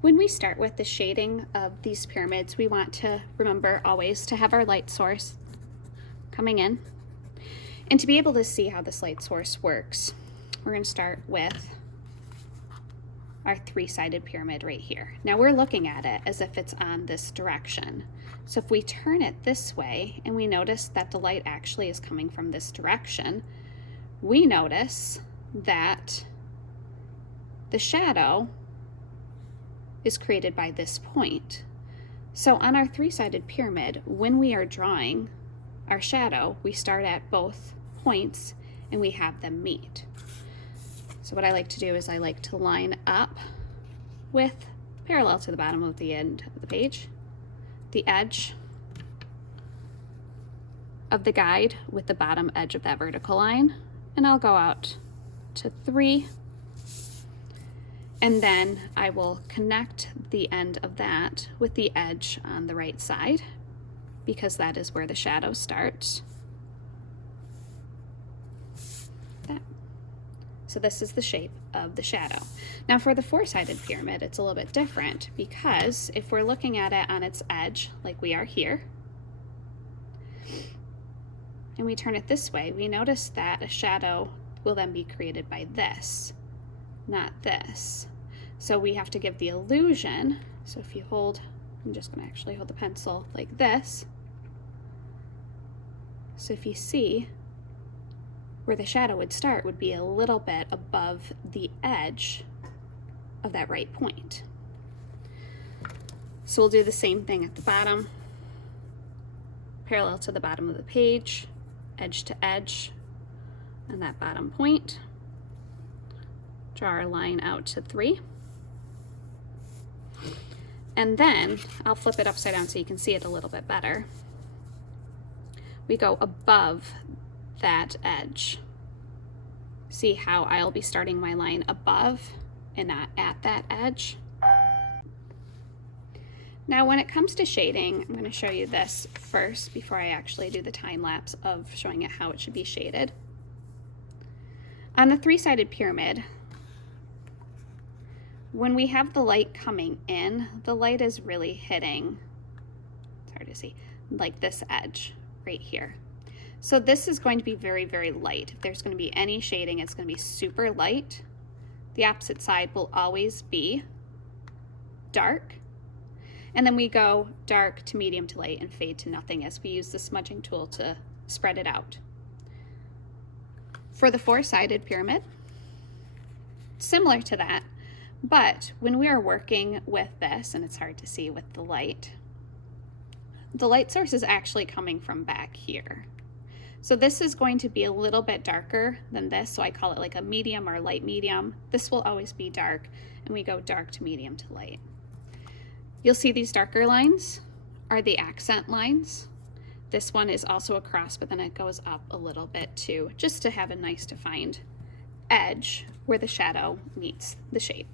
When we start with the shading of these pyramids, we want to remember always to have our light source coming in. And to be able to see how this light source works, we're going to start with our three-sided pyramid right here. Now we're looking at it as if it's on this direction. So if we turn it this way and we notice that the light actually is coming from this direction, we notice that the shadow is created by this point. So on our three-sided pyramid, when we are drawing our shadow, we start at both points and we have them meet. So what I like to do is I like to line up with, parallel to the bottom of the end of the page, the edge of the guide with the bottom edge of that vertical line, and I'll go out to 3. And then I will connect the end of that with the edge on the right side, because that is where the shadow starts. That. So this is the shape of the shadow. Now for the four-sided pyramid, it's a little bit different, because if we're looking at it on its edge, like we are here, and we turn it this way, we notice that a shadow will then be created by this, not this. So we have to give the illusion, so if you hold, I'm just going to actually hold the pencil like this. So if you see, where the shadow would start would be a little bit above the edge of that right point. So we'll do the same thing at the bottom, parallel to the bottom of the page, edge to edge, and that bottom point. Draw our line out to 3. And then I'll flip it upside down so you can see it a little bit better. We go above that edge. See how I'll be starting my line above and not at that edge? Now when it comes to shading, I'm going to show you this first before I actually do the time lapse of showing it how it should be shaded. On the three-sided pyramid, when we have the light coming in, the light is really hitting, it's hard to see, like this edge right here. So this is going to be very, very light. If there's going to be any shading, it's going to be super light. The opposite side will always be dark. And then we go dark to medium to light and fade to nothing as we use the smudging tool to spread it out. For the four-sided pyramid, similar to that, but when we are working with this, and it's hard to see with the light source is actually coming from back here. So this is going to be a little bit darker than this, so I call it like a medium or light medium. This will always be dark, and we go dark to medium to light. You'll see these darker lines are the accent lines. This one is also a cross, but then it goes up a little bit too, just to have a nice defined edge where the shadow meets the shape.